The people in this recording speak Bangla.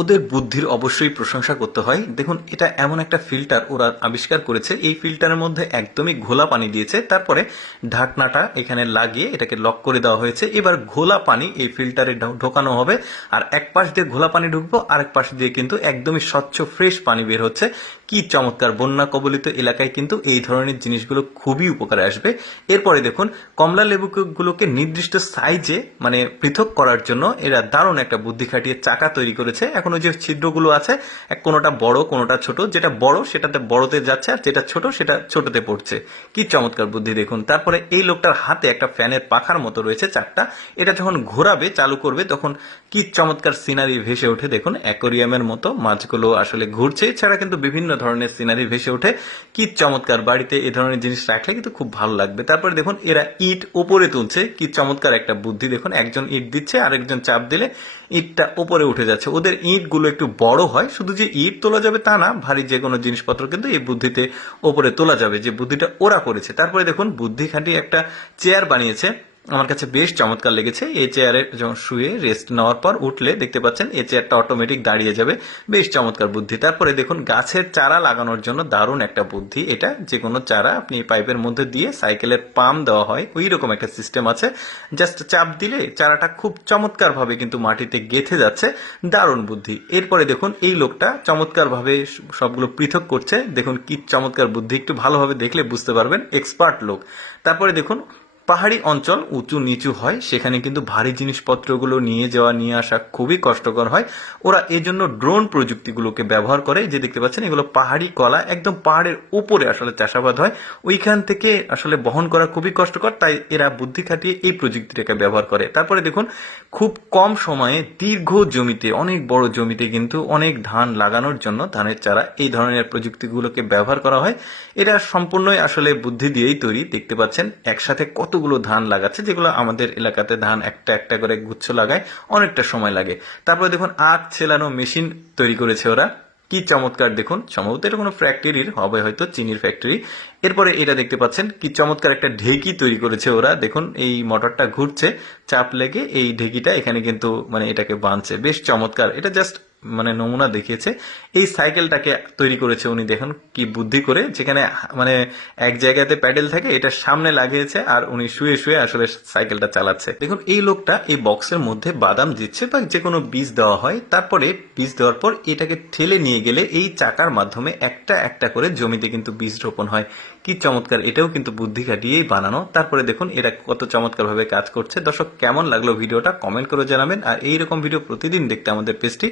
ওদের বুদ্ধির অবশ্যই প্রশংসা করতে হয়। দেখুন, এটা এমন একটা ফিল্টার ওরা আবিষ্কার করেছে। এই ফিল্টারের মধ্যে একদমই ঘোলা পানি দিয়েছে, তারপরে ঢাকনাটা এখানে লাগিয়ে এটাকে লক করে দেওয়া হয়েছে। এবার ঘোলা পানি এই ফিল্টারে ঢোকানো হবে, আর এক পাশ দিয়ে ঘোলা পানি ঢুকবো, আরেক পাশ দিয়ে কিন্তু একদমই স্বচ্ছ ফ্রেশ পানি বের হচ্ছে। কি চমৎকার! বন্যা কবলিত এলাকায় কিন্তু এই ধরনের জিনিসগুলো খুবই উপকারে আসবে। এরপরে দেখুন, কমলা লেবুগুলোকে নির্দিষ্ট সাইজে মানে পৃথক করার জন্য এরা দারুণ একটা বুদ্ধি খাটিয়ে চাকা তৈরি করেছে। এখন ওই যে ছিদ্রগুলো আছে, কোনোটা বড় কোনোটা ছোট, যেটা বড় সেটাতে বড়তে যাচ্ছে, আর যেটা ছোট সেটা ছোটতে পড়ছে। কি চমৎকার বুদ্ধি দেখুন। তারপরে এই লোকটার হাতে একটা ফ্যানের পাখার মতো রয়েছে চারটা, এটা যখন ঘোরাবে চালু করবে তখন কি চমৎকার সিনারি ভেসে ওঠে। দেখুন, অ্যাকোরিয়ামের মতো মাছগুলো আসলে ঘুরছে। এছাড়া কিন্তু বিভিন্ন ধরনের সিনারি ভেসে ওঠে। কি চমৎকার! বাড়িতে এই ধরনের জিনিস রাখলে কিন্তু খুব ভালো লাগবে। তারপরে দেখুন, এরা ইট উপরে তুলছে। কি চমৎকার একটা বুদ্ধি দেখুন, একজন ইট দিচ্ছে, আরেকজন চাপ দিলে ইটটা উপরে উঠে যাচ্ছে। ওদের ইটগুলো একটু বড় হয়, শুধু যে ইট তোলা যাবে তা না, ভারী যে কোনো জিনিসপত্র কিন্তু এই বুদ্ধিতে উপরে তোলা যাবে, যে বুদ্ধিটা ওরা করেছে। তারপরে দেখুন, বুদ্ধি খাটিয়ে একটা চেয়ার বানিয়েছে। আমার কাছে বেশ চমৎকার লেগেছে। এই চেয়ারে যখন শুয়ে রেস্ট নেওয়ার পর উঠলে দেখতে পাচ্ছেন এই চেয়ারটা অটোমেটিক দাঁড়িয়ে যাবে। বেশ চমৎকার বুদ্ধি। তারপরে দেখুন, গাছের চারা লাগানোর জন্য দারুণ একটা বুদ্ধি এটা। যে কোনো চারা আপনি পাইপের মধ্যে দিয়ে সাইকেলের পাম্প দেওয়া হয়, ওই রকম একটা সিস্টেম আছে। জাস্ট চাপ দিলে চারাটা খুব চমৎকার ভাবে কিন্তু মাটিতে গেঁথে যাচ্ছে। দারুণ বুদ্ধি। এরপরে দেখুন, এই লোকটা চমৎকার ভাবে সবগুলো পৃথক করছে। দেখুন কি চমৎকার বুদ্ধি, একটু ভালোভাবে দেখলে বুঝতে পারবেন, এক্সপার্ট লোক। তারপরে দেখুন, পাহাড়ি অঞ্চল উঁচু নিচু হয়, সেখানে কিন্তু ভারী জিনিসপত্রগুলো নিয়ে যাওয়া নিয়ে আসা খুবই কষ্টকর হয়। ওরা এই জন্য ড্রোন প্রযুক্তিগুলোকে ব্যবহার করে। যে দেখতে পাচ্ছেন, এগুলো পাহাড়ি কলা, একদম পাহাড়ের উপরে আসলে চাষাবাদ হয়, ওইখান থেকে আসলে বহন করা খুবই কষ্টকর, তাই এরা বুদ্ধি খাটিয়ে এই প্রযুক্তিটাকে ব্যবহার করে। তারপরে দেখুন, খুব কম সময়ে দীর্ঘ জমিতে, অনেক বড় জমিতে কিন্তু অনেক ধান লাগানোর জন্য ধানের চারা এই ধরনের প্রযুক্তিগুলোকে ব্যবহার করা হয়। এটা সম্পূর্ণই আসলে বুদ্ধি দিয়েই তৈরি। দেখতে পাচ্ছেন একসাথে কতগুলো ধান লাগাচ্ছে, যেগুলো আমাদের এলাকাতে ধান একটা একটা করে গুচ্ছ লাগায়, অনেকটা সময় লাগে। তারপরে দেখুন, আখ ছেলানো মেশিন তৈরি করেছে ওরা। কি চমৎকার! দেখুন, সম্ভবত এটা কোনো ফ্যাক্টরির হবে, হয়তো চিনির ফ্যাক্টরি। এরপরে এটা দেখতে পাচ্ছেন কি চমৎকার একটা ঢেকি তৈরি করেছে ওরা। দেখুন, এই মোটরটা ঘুরছে, চাপ লেগে এই ঢেকিটা এখানে কিন্তু মানে এটাকে বাঁধছে। বেশ চমৎকার! এটা জাস্ট মানে নমুনা দেখিয়েছে। এই সাইকেলটাকে তৈরি করেছে উনি, দেখুন কি বুদ্ধি করে, যেখানে মানে এক জায়গাতে প্যাডেল থাকে, এটা সামনে লাগিয়েছে, আর উনি শুয়ে শুয়ে আসলে সাইকেলটা চালাচ্ছে। দেখুন, এই লোকটা এই বক্সের মধ্যে বাদাম দিচ্ছে, বা যে কোনো বীজ দেওয়া হয়। তারপরে বীজ দেওয়ার পর এটাকে ঠেলে নিয়ে গেলে এই চাকার মাধ্যমে একটা একটা করে জমিতে কিন্তু বীজ রোপণ হয়। কি চমৎকার! এটাও কিন্তু বুদ্ধি খাটিয়েই বানানো। তারপরে দেখুন, এরা কত চমৎকার ভাবে কাজ করছে। দর্শক, কেমন লাগলো ভিডিওটা কমেন্ট করে জানাবেন, আর এইরকম ভিডিও প্রতিদিন দেখতে আমাদের পেজটি